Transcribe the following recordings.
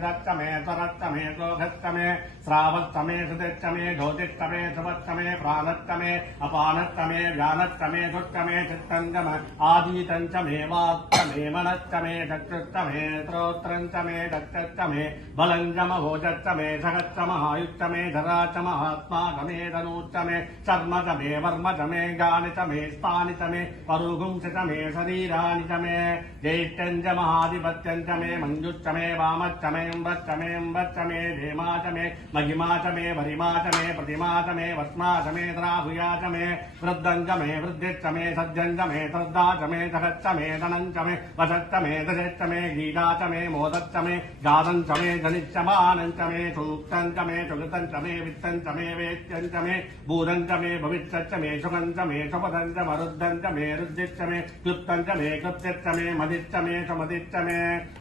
विदत्तमे स्वरत्तमे श्लोकत्तमे श्रावत्तमे सुदित्तमे ज्योतित्तमे सुवत्तमे प्राणत्तमे अपानत्तमे व्यानत्तमे सुत्तमे चित्तंगम आदीतंचमे वाक्तमे मनत्तमे चक्षुत्तमे श्रोत्रंचमे दत्तत्तमे बलंजम भोजत्तमे सगत्तम आयुत्तमे धरातम आत्मातमे धनूत्तमे चर्मतमे वर्मतमे गानितमे स्पानितमे परुगुंसितमे शरीरानितमे ज्येष्ठञ्च महाधिपत्यञ्च मे मञ्जुच्चमे वामच्चमे वच्चमे धेमाचमे महिमाचमे वरिमाचमे प्रतिमाचमे वस्माचमे द्राभुयाचमे वृद्धञ्चमे वृद्धिच्चमे सज्जञ्चमे श्रद्धाचमे जगच्चमे धनञ्चमे वसच्चमे दशच्चमे गीताचमे मोदच्चमे जातञ्चमे जनिच्चमानञ्चमे सूक्तञ्चमे सुकृतञ्चमे वित्तञ्चमे वेत्यञ्चमे भूतञ्चमे भविष्यच्चमे सुगञ्चमे सुपदञ्चमरुद्धञ्चमे रुद्धिच्चमे क्लुप्तञ्चमे क्लुप्तिच्चमे मदिच्चमे सुमदिच्चमे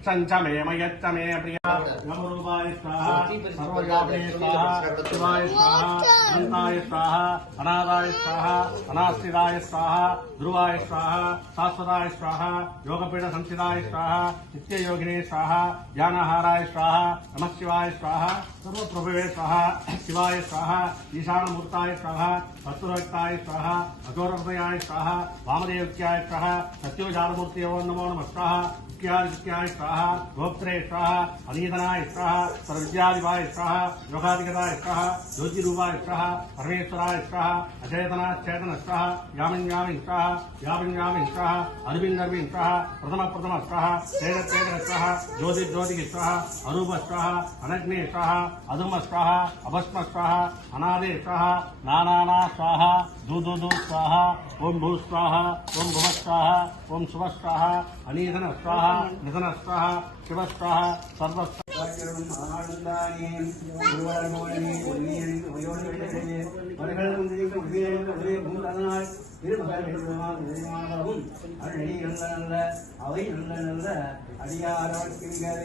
सञ्चमे मयच्चमे प्रिया नमरूपाय स्वाहा सर्वव्यापिने स्वाहा शिवाय स्वाहा अनन्ताय स्वाहा अनादाय स्वाहा अनास्थिताय स्वाहा ध्रुवाय स्वाहा शाश्वताय स्वाहा योगपीठ संस्थिताय स्वाहा नित्ययोगिने स्वाहा ज्ञानहाराय स्वाहा नमः शिवाय स्वाहा सर्वप्रभवे स्वाहा शिवाय स्वाहा ईशानमूर्ताय स्वाहा वस्तुरक्ताय स्वाहा अघोरहृदयाय स्वाहा वामदेवत्याय स्वाहा सत्योजातमूर्तये नमो नमः स्वाहा विद्याय स्वाहा गोप्त्रे स्वाहा अनीतनाय स्वाहा सर्वविद्यादिवाय स्वाहा योगाधिगताय स्वाहा ज्योतिरूपाय स्वाहा परमेश्वराय स्वाहा अचेतनाचेतन स्वाहा यामिन् स्वाहा यामिन् स्वाहा अरविन्द स्वाहा प्रथम स्वाहा तेज स्वाहा ज्योति स्वाहा अरूप स्वाहा अनग्ने स्वाहा अधुम स्वाहा अभस्म स्वाहा अनादे स्वाहा नाना स्वाहा दू स्वाहा ओम भू स्वाहा ओम भुव स्वाहा ओम शुभ स्वाहा अनीधन स्वाहा निधन स्वाहा शिव स्वाहा सर्व அவை நல்ல அடியாரோட்கிங்கன்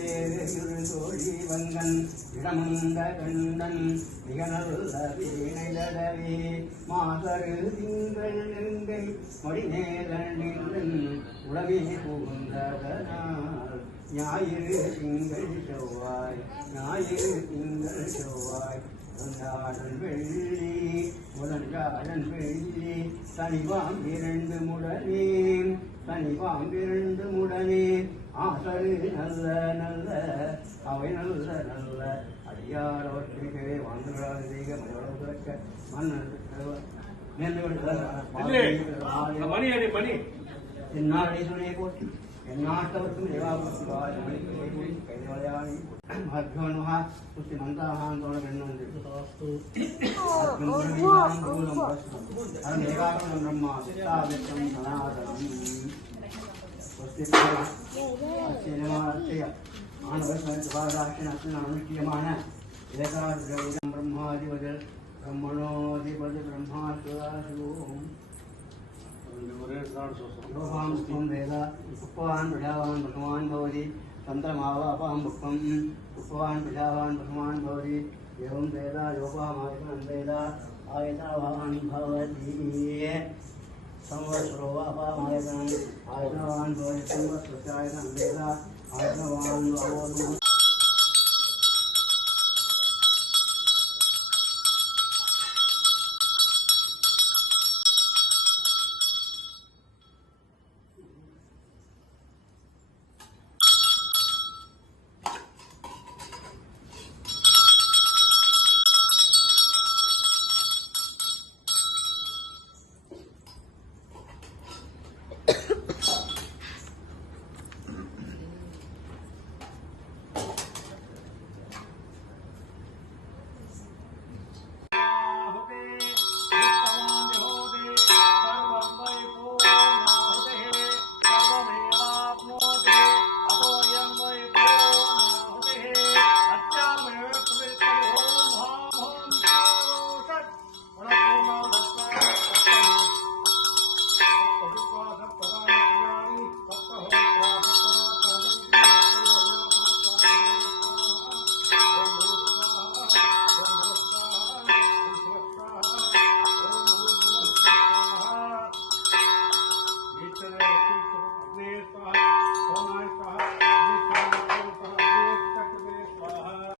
இடமுந்த கண்டன் மிக நல்ல வீணைதடவே மாதரு திங்கள் எங்கள் மடிநேரன் உடவே புகுந்ததனால் ஞாயிறு திங்கள் செவ்வாய் ஞாயிறு திங்கள் செவ்வாய் உண்டாடன் வெள்ளி உடன்காடன் வெள்ளி சனிவாம் இரண்டு முடனே ஆசரு நல்ல நல்ல அவை நல்ல நல்ல அடியாரோட்டிலே வாழ்ந்துராக மனோரக்க மணி என்னாடி துணையை போட்டு எந்நாட்டவர்க்கும் தேவாபுரத்திவாய் கைவாயாணி மத்யோன்மஹா புஷ்டிமந்தாஹான் தோழகென்னொன்று ஏகாகம் பிரம்மா சித்தாவித்தம் சனாதனம் அனுஷ்டியமான ஏகாகிரம் பிரம்மாதிபதி பிரம்மணோதிபதி பிரம்மா சுதாசிவோம் யோகாம் வேத உப்பவான் பிரஜாவான் பகவான் பவதி தந்திரமாவாபாம் புக்கம் உப்பவான் பிரஜாவான் பகவான் பவதி एवं वेद योगामायतनं वेद आयतनवान् भवति संवत्सरो अपामायतनम् आयतनवान् भवति संवत्सरस्यायतनं वेद आयतनवान् भवति